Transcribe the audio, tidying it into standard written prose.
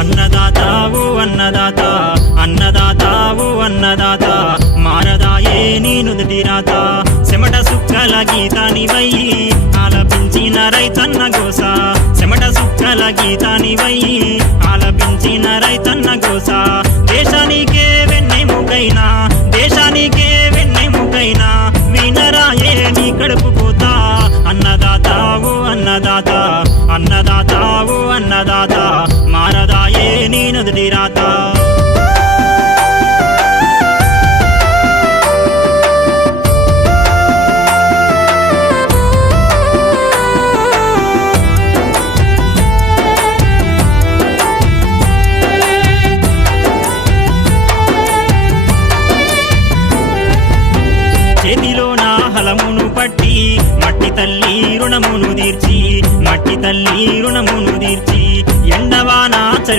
అన్నదాతావు అన్నదాత అన్నదాతావు అన్నదాత మారదాయే నీ నుదుటి రాత చెమట సుక్కల గీతానివయ్యి ఆలపించిన రైతన్న గోస చెమట సుక్కల గీతానివయ్యి ఆలపించిన రైతన్న గోస దేశానికే వెన్నెముకైనా దేశానికే వెన్నెముకైనా వినరాయే నీ కడుపు పోతా అన్నదాతావు అన్నదాత అన్నదాతావు అన్నదాత మారదాయే నీ నుదుటి రాత చేతిలో నా హలమును పట్టి మట్టి తల్లి రుణమును తీర్చి మట్టి తల్లి రుణమును తీర్చి ఎండవాన చలి